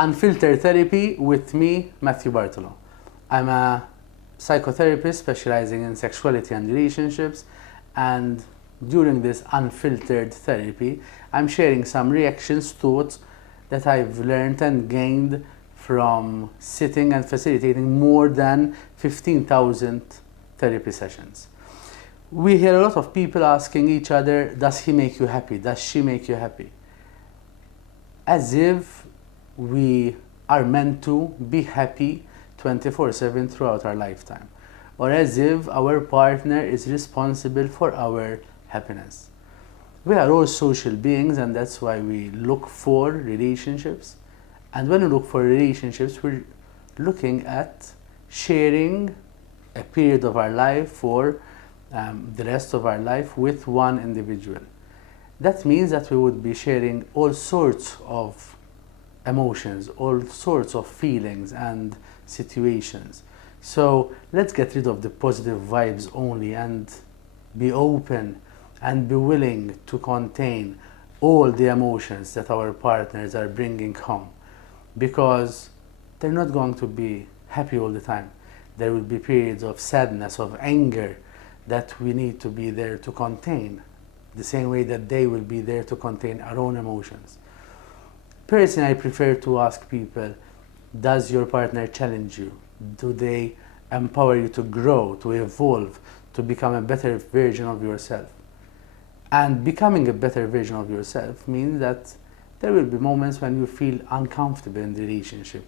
Unfiltered Therapy with me, Matthew Bartolo. I'm a psychotherapist specializing in sexuality and relationships, and during this unfiltered therapy, I'm sharing some reactions, thoughts that I've learned and gained from sitting and facilitating more than 15,000 therapy sessions. We hear a lot of people asking each other, does he make you happy? Does she make you happy? As if we are meant to be happy 24/7 throughout our lifetime, or as if our partner is responsible for our happiness. We are all social beings, and that's why we look for relationships. And when we look for relationships, we're looking at sharing a period of our life for the rest of our life with one individual. That means that we would be sharing all sorts of emotions, all sorts of feelings and situations. So let's get rid of the positive vibes only and be open and be willing to contain all the emotions that our partners are bringing home, because they're not going to be happy all the time. There will be periods of sadness, of anger that we need to be there to contain, the same way that they will be there to contain our own emotions. Personally, I prefer to ask people, does your partner challenge you? Do they empower you to grow, to evolve, to become a better version of yourself? And becoming a better version of yourself means that there will be moments when you feel uncomfortable in the relationship,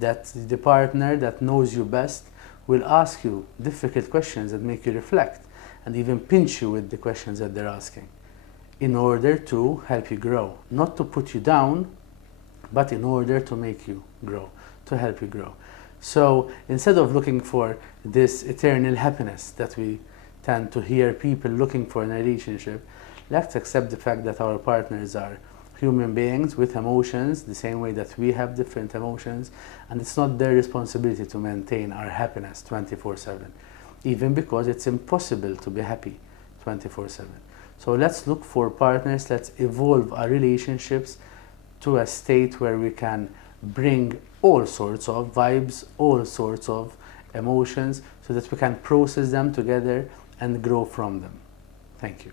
that the partner that knows you best will ask you difficult questions that make you reflect and even pinch you with the questions that they're asking, in order to help you grow, not to put you down, but in order to make you grow, to help you grow. So instead of looking for this eternal happiness that we tend to hear people looking for in a relationship, let's accept the fact that our partners are human beings with emotions, the same way that we have different emotions, and it's not their responsibility to maintain our happiness 24/7, even because it's impossible to be happy 24/7. So let's look for partners, let's evolve our relationships to a state where we can bring all sorts of vibes, all sorts of emotions, so that we can process them together and grow from them. Thank you.